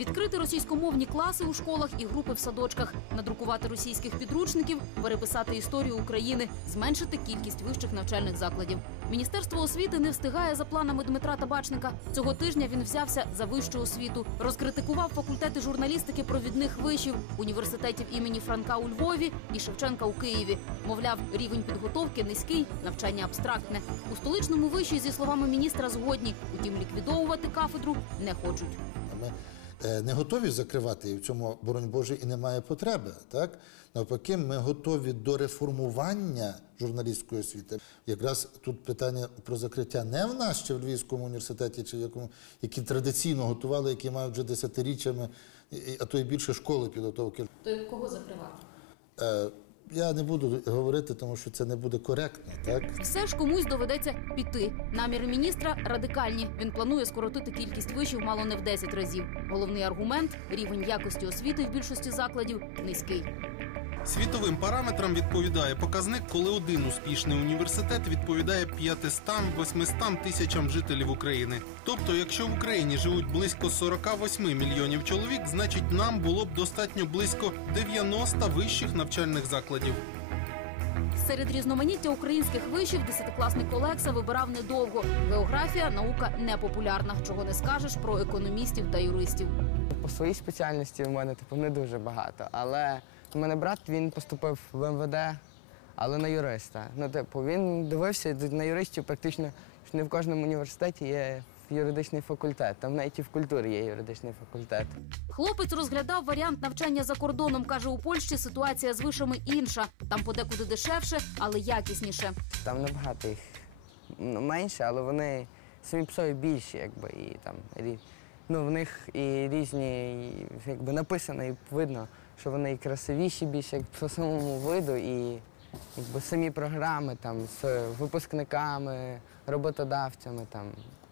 Відкрити російськомовні класи у школах і групи в садочках, надрукувати російських підручників, переписати історію України, зменшити кількість вищих навчальних закладів. Міністерство освіти не встигає за планами Дмитра Табачника. Цього тижня він взявся за вищу освіту, розкритикував факультети журналістики провідних вишів, університетів імені Франка у Львові і Шевченка у Києві. Мовляв, рівень підготовки низький, навчання абстрактне. У столичному виші, зі словами міністра, згодні, утім ліквідовувати кафедру не хочуть. Е, не готові закривати і в цьому, боронь Боже, і немає потреби. Так? Навпаки, ми готові до реформування журналістської освіти. Якраз тут питання про закриття не в нас чи в Львівському університеті, чи в якому, які традиційно готували, які мають вже десятиріччями, а то й більше школи підготовки. То кого закривати? Я не буду говорити, тому що це не буде коректно. Так? Все ж комусь доведеться піти. Наміри міністра радикальні. Він планує скоротити кількість вишів мало не в 10 разів. Головний аргумент рівень якості освіти в більшості закладів низький. Світовим параметрам відповідає показник, коли один успішний університет відповідає 500-800 тисячам жителів України. Тобто, якщо в Україні живуть близько 48 мільйонів чоловік, значить нам було б достатньо близько 90 вищих навчальних закладів. Серед різноманіття українських вишів десятикласник Олекса вибирав недовго. Географія наука непопулярна. Чого не скажеш про економістів та юристів. По своїй спеціальності в мене типу не дуже багато. Але в мене брат він поступив в МВД, але на юриста. Ну, типу, він дивився на юристів практично не в кожному університеті є юридичний факультет. Там навіть і в культурі є юридичний факультет. Хлопець розглядав варіант навчання за кордоном. каже, у Польщі ситуація з вишами інша. Там подекуди дешевше, але якісніше. Там набагато їх ну, менше, але вони самі по собі більші, якби і там ну, в них і різні, і, якби написано, і видно, що вони і красивіші більше як по самому виду, і якби самі програми там з випускниками, роботодавцями, там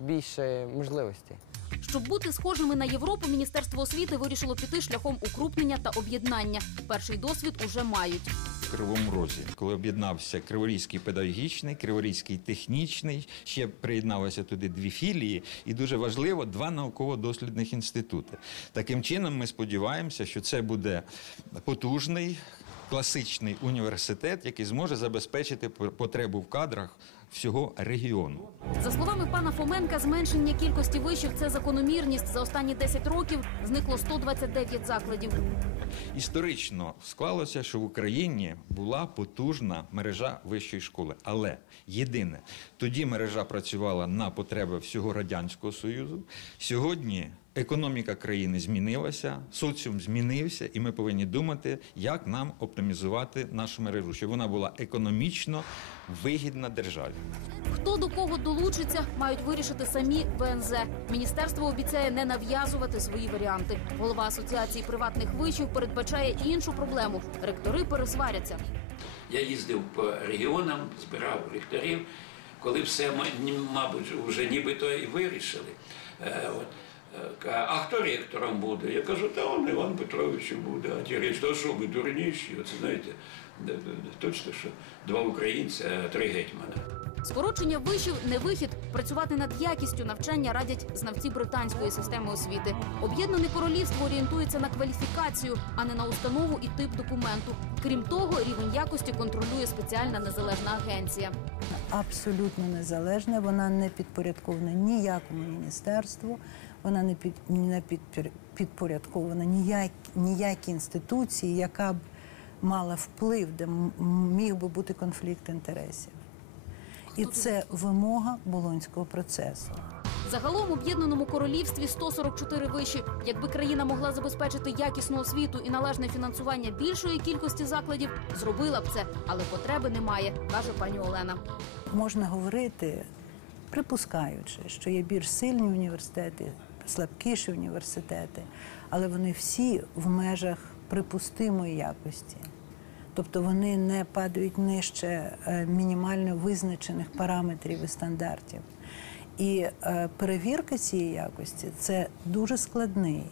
більше можливостей. Щоб бути схожими на Європу, міністерство освіти вирішило піти шляхом укрупнення та об'єднання. Перший досвід уже мають. Кривому Розі, коли об'єднався Криворізький педагогічний, Криворізький технічний, ще приєдналися туди дві філії, і дуже важливо два науково-дослідних інститути. Таким чином, ми сподіваємося, що це буде потужний. Класичний університет, який зможе забезпечити потребу в кадрах всього регіону. За словами пана Фоменка, зменшення кількості вишів це закономірність. За останні 10 років зникло 129 закладів. Історично склалося, що в Україні була потужна мережа вищої школи. Але єдине, тоді мережа працювала на потреби всього радянського союзу. Сьогодні економіка країни змінилася, соціум змінився, і ми повинні думати, як нам оптимізувати нашу мережу, щоб вона була економічно вигідна державі. Хто до кого долучиться, мають вирішити самі ВНЗ. Міністерство обіцяє не нав'язувати свої варіанти. Голова асоціації приватних вишів передбачає іншу проблему. Ректори пересваряться. Я їздив по регіонам, збирав ректорів, коли все, ма- мабуть, вже нібито і вирішили. Е, От. Е, А хто ректором буде? Я кажу, та он Іван Петрович буде. А ті речі, то що ви дурніші? Оце знаєте, точно, що два українця, а три гетьмана. Скорочення вишів не вихід. Працювати над якістю навчання радять знавці британської системи освіти. Об'єднане королівство орієнтується на кваліфікацію, а не на установу і тип документу. Крім того, рівень якості контролює спеціальна незалежна агенція. абсолютно незалежна, вона не підпорядкована ніякому міністерству, вона не під не підпорядкована ніяк, ніякій інституції, яка б мала вплив, де міг би бути конфлікт інтересів. І це вимога болонського процесу. Загалом в об'єднаному королівстві 144 виші. Якби країна могла забезпечити якісну освіту і належне фінансування більшої кількості закладів, зробила б це, але потреби немає, каже пані Олена. Можна говорити, припускаючи, що є більш сильні університети, слабкіші університети, але вони всі в межах припустимої якості. Тобто вони не падають нижче е, мінімально визначених параметрів і стандартів. І е, перевірка цієї якості це дуже складний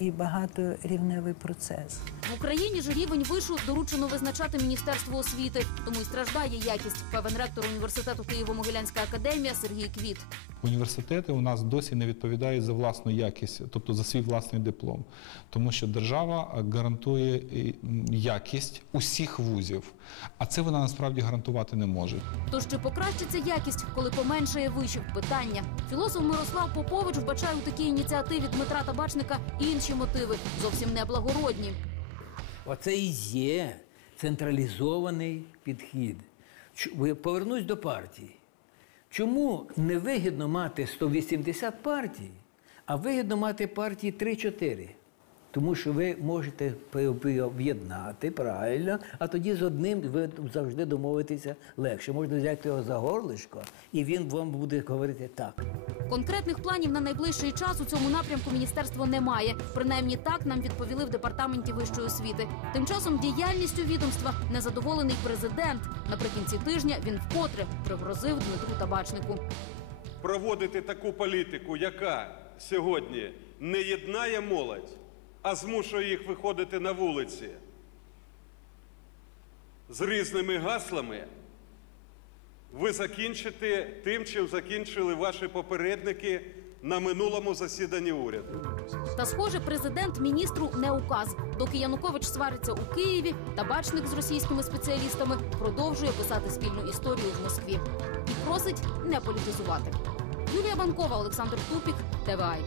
і багаторівневий процес. В Україні ж рівень вишу доручено визначати Міністерство освіти, тому й страждає якість. Певен ректор університету Києво-Могилянська академія Сергій Квіт. Університети у нас досі не відповідають за власну якість, тобто за свій власний диплом, тому що держава е, гарантує е, якість усіх вузів, а це вона насправді гарантувати не може. Тож чи покращиться якість, коли поменшає вишів? Питання. Філософ Мирослав Попович вбачає у такій ініціативі Дмитра Табачника інші мотиви, зовсім не благородні. Оце і є централізований підхід. Повернусь до партії. Чому не вигідно мати 180 партій, а вигідно мати партії 3-4? Тому що ви можете об'єднати правильно, а тоді з одним ви завжди домовитися легше. Можна взяти його за горлишко, і він вам буде говорити так. Конкретних планів на найближчий час у цьому напрямку міністерство не має. Принаймні так нам відповіли в департаменті вищої освіти. Тим часом діяльністю відомства незадоволений президент. Наприкінці тижня він вкотре пригрозив Дмитру Табачнику. проводити таку політику, яка сьогодні не єднає молодь, а змушує їх виходити на вулиці з різними гаслами, ви закінчите тим, чим закінчили ваші попередники на минулому засіданні уряду. Та схоже, президент міністру не указ. Доки Янукович свариться у Києві, табачник з російськими спеціалістами продовжує писати спільну історію в Москві і просить не політизувати. Юлія Банкова, Олександр Тупік, ТВАЙ.